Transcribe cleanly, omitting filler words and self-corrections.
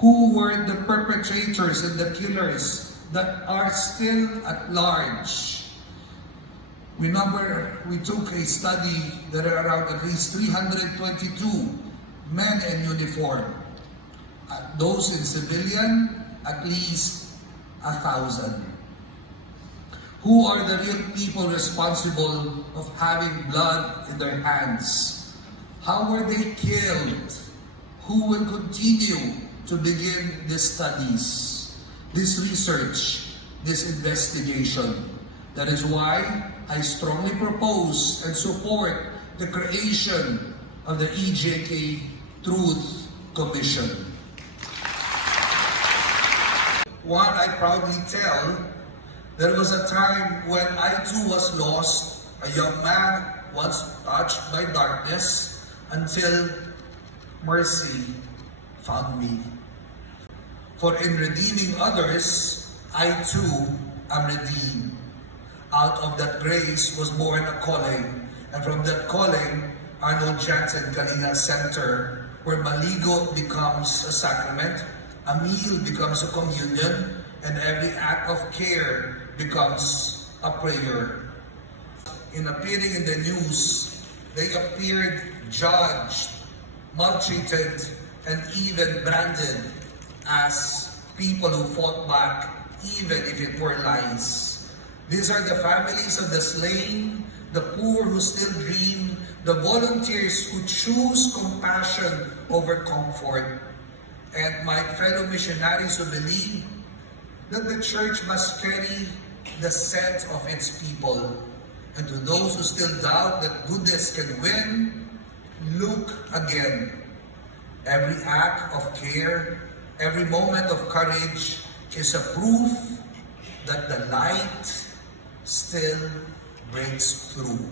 Who were the perpetrators and the killers that are still at large? We took a study that are around at least 322 men in uniform. Those in civilian, at least 1,000. Who are the real people responsible of having blood in their hands? How were they killed? Who will continue to begin these studies, this research, this investigation? That is why I strongly propose and support the creation of the EJK Truth Commission. One I proudly tell, there was a time when I too was lost, a young man once touched by darkness, until mercy found me. For in redeeming others, I too am redeemed. Out of that grace was born a calling, and from that calling, Arnold Jansen Kalinga Center, where maligo becomes a sacrament, a meal becomes a communion, and every act of care becomes a prayer. In appearing in the news, they appeared judged, maltreated, and even branded as people who fought back, even if it were lies. These are the families of the slain, the poor who still dream, the volunteers who choose compassion over comfort, and my fellow missionaries who believe that the church must carry the scent of its people. And to those who still doubt that goodness can win, look again. Every act of care, every moment of courage is a proof that the light still breaks through.